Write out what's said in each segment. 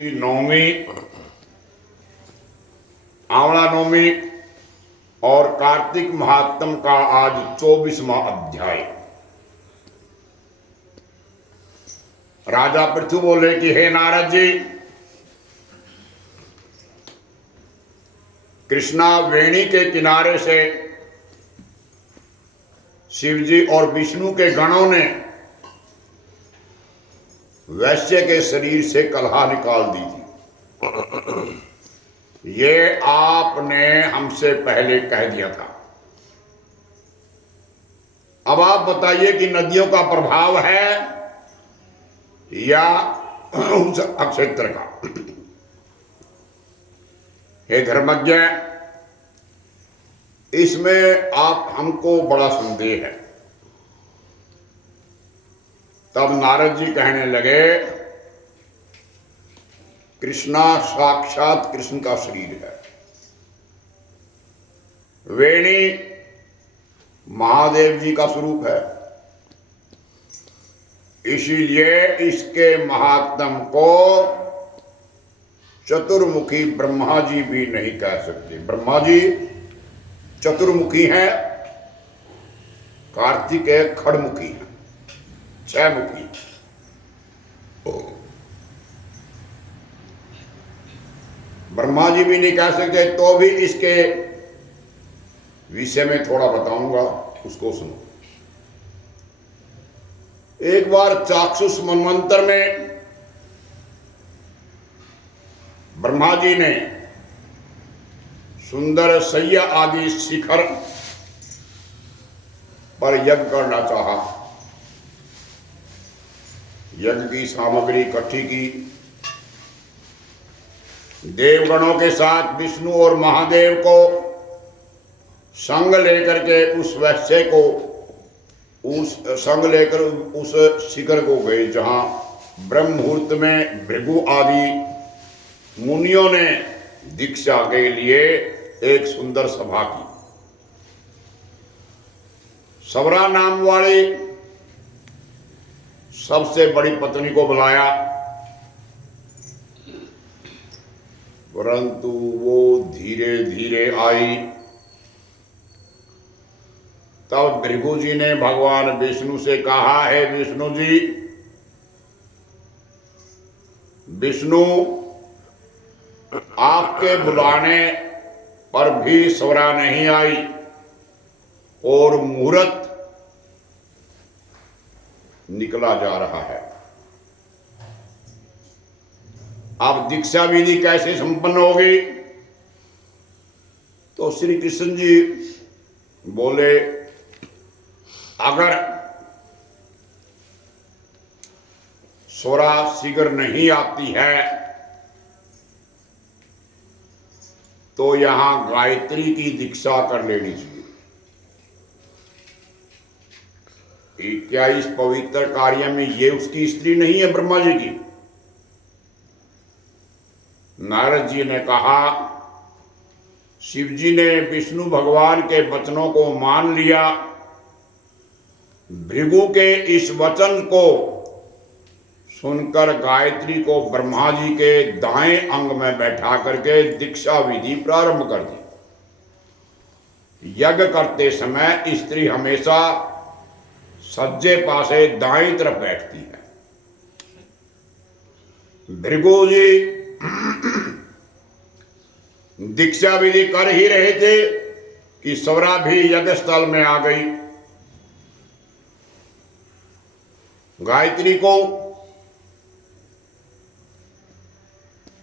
नौवीं आंवला नौवीं और कार्तिक महात्म का आज 24वां अध्याय। राजा पृथु बोले कि हे नारद जी, कृष्णा वेणी के किनारे से शिवजी और विष्णु के गणों ने वैश्य के शरीर से कलहा निकाल दी थी। ये आपने हमसे पहले कह दिया था। अब आप बताइए कि नदियों का प्रभाव है या उस अक्षेत्र का। हे धर्मज्ञ, इसमें आप हमको बड़ा संदेह है। तब नारद जी कहने लगे, कृष्णा साक्षात कृष्ण का शरीर है, वेणी महादेव जी का स्वरूप है, इसीलिए इसके महात्म को चतुर्मुखी ब्रह्मा जी भी नहीं कह सकते। ब्रह्मा जी चतुर्मुखी हैं, कार्तिकेय खड़मुखी हैं, छह मुखी। ब्रह्मा जी भी नहीं कह सकते। तो भी इसके विषय में थोड़ा बताऊंगा, उसको सुनो। एक बार चाक्षुष मनवंतर में ब्रह्मा जी ने सुंदर सैया आदि शिखर पर यज्ञ करना चाहा। यज्ञ की सामग्री इकट्ठी की, देवगणों के साथ विष्णु और महादेव को संग लेकर के उस वैश्य को उस शिखर को गए जहां ब्रह्म मुहूर्त में भृगु आदि मुनियों ने दीक्षा के लिए एक सुंदर सभा की। सवरा नाम वाली सबसे बड़ी पत्नी को बुलाया, परंतु वो धीरे धीरे आई। तब भृगु जी ने भगवान विष्णु से कहा, है विष्णु जी, विष्णु आपके बुलाने पर भी सवरा नहीं आई और मुहूर्त निकला जा रहा है। अब दीक्षा विधि कैसे संपन्न होगी? तो श्री कृष्ण जी बोले, अगर स्वरा शीघ्र नहीं आती है तो यहां गायत्री की दीक्षा कर लेनी चाहिए। क्या इस पवित्र कार्य में ये उसकी स्त्री नहीं है ब्रह्मा जी की? नारद जी ने कहा, शिव जी ने विष्णु भगवान के वचनों को मान लिया। भृगु के इस वचन को सुनकर गायत्री को ब्रह्मा जी के दाएं अंग में बैठा करके दीक्षा विधि प्रारंभ कर दी। यज्ञ करते समय स्त्री हमेशा सज्जे पासे दाएं तरफ बैठती है। भृगु जी दीक्षा विधि कर ही रहे थे कि सवरा भी यज्ञ स्थल में आ गई। गायत्री को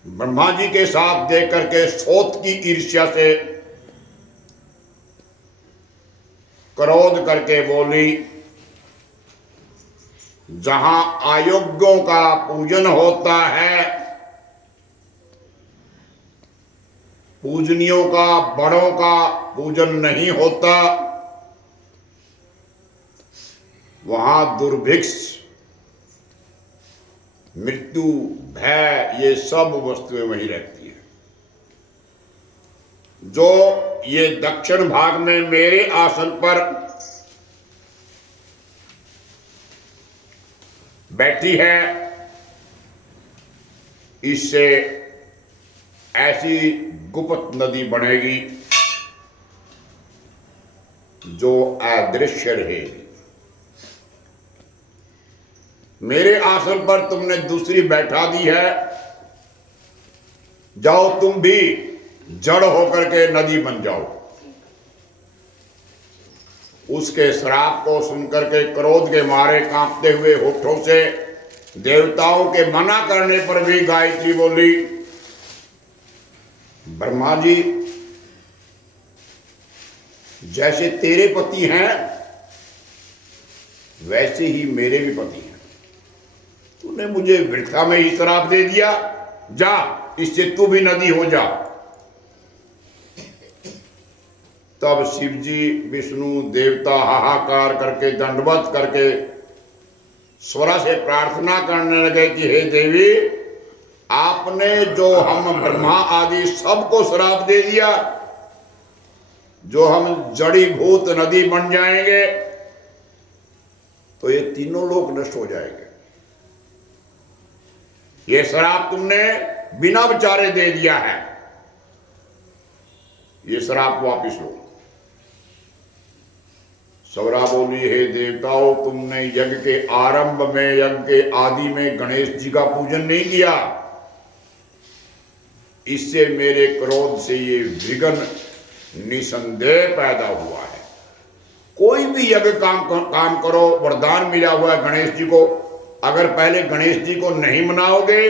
ब्रह्मा जी के साथ देख करके सोत की ईर्ष्या से क्रोध करके बोली, जहां अयोग्यों का पूजन होता है, पूजनियों का, बड़ों का पूजन नहीं होता, वहां दुर्भिक्ष, मृत्यु, भय, ये सब वस्तुएं वहीं रहती है। जो ये दक्षिण भाग में मेरे आसन पर बैठी है, इससे ऐसी गुप्त नदी बनेगी जो अदृश्य रहेगी। मेरे आसन पर तुमने दूसरी बैठा दी है, जाओ तुम भी जड़ होकर के नदी बन जाओ। उसके श्राप को सुनकर के क्रोध के मारे कांपते हुए होठों से देवताओं के मना करने पर भी गायत्री बोली, ब्रह्मा जी, जैसे तेरे पति हैं वैसे ही मेरे भी पति हैं। तूने मुझे वृथा में ही श्राप दे दिया, जा इससे तू भी नदी हो जा। तब शिव जी विष्णु देवता हाहाकार करके दंडवत करके स्वरा से प्रार्थना करने लगे कि हे देवी, आपने जो हम ब्रह्मा आदि सबको श्राप दे दिया, जो हम जड़ी भूत नदी बन जाएंगे तो ये तीनों लोग नष्ट हो जाएंगे। ये श्राप तुमने बिना विचारे दे दिया है, ये श्राप वापिस लो। सवरा बोली, हे देवताओं, तुमने यज्ञ के आरंभ में, यज्ञ के आदि में गणेश जी का पूजन नहीं किया, इससे मेरे क्रोध से ये विघ्न निसंदेह पैदा हुआ है। कोई भी यज्ञ काम करो, वरदान मिला हुआ है गणेश जी को, अगर पहले गणेश जी को नहीं मनाओगे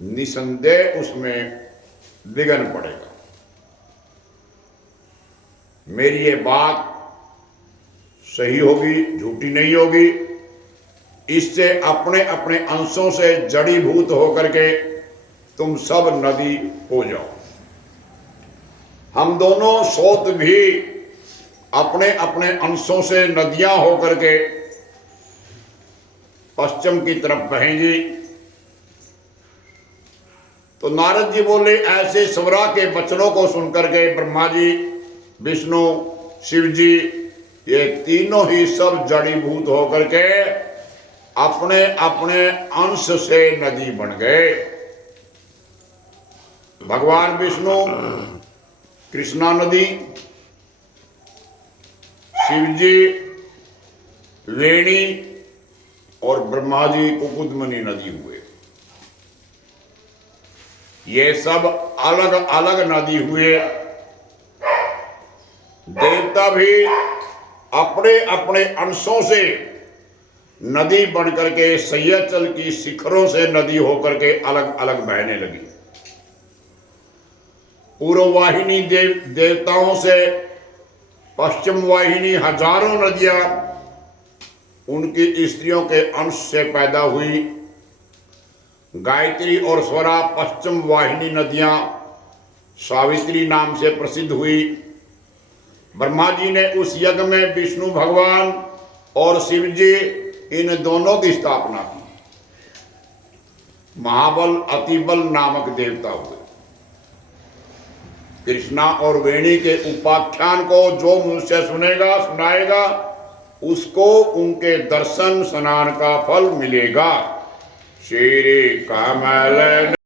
निसंदेह उसमें विघ्न पड़ेगा। मेरी ये बात सही होगी, झूठी नहीं होगी। इससे अपने अपने अंशों से जड़ीभूत होकर के तुम सब नदी हो जाओ। हम दोनों सोत भी अपने अपने अंशों से नदियां होकर के पश्चिम की तरफ बहेंगी। तो नारद जी बोले, ऐसे स्वरा के वचनों को सुनकर के ब्रह्मा जी, विष्णु, शिव जी, ये तीनों ही सब जड़ीभूत होकर के अपने अपने अंश से नदी बन गए। भगवान विष्णु कृष्णा नदी, शिवजी वेणी और ब्रह्मा जी कुकुदमनी नदी हुए। ये सब अलग अलग नदी हुए। देवता भी अपने अपने अंशों से नदी बनकर के सह्याचल की शिखरों से नदी होकर के अलग अलग बहने लगी। पूर्व वाहिनी देवताओं से पश्चिम वाहिनी हजारों नदियां उनकी स्त्रियों के अंश से पैदा हुई। गायत्री और स्वरा पश्चिम वाहिनी नदियां सावित्री नाम से प्रसिद्ध हुई। ब्रह्मा जी ने उस यज्ञ में विष्णु भगवान और शिव जी इन दोनों की स्थापना की। महाबल अतिबल नामक देवता हुए। कृष्णा और वेणी के उपाख्यान को जो मुझसे सुनाएगा उसको उनके दर्शन स्नान का फल मिलेगा। श्री कमल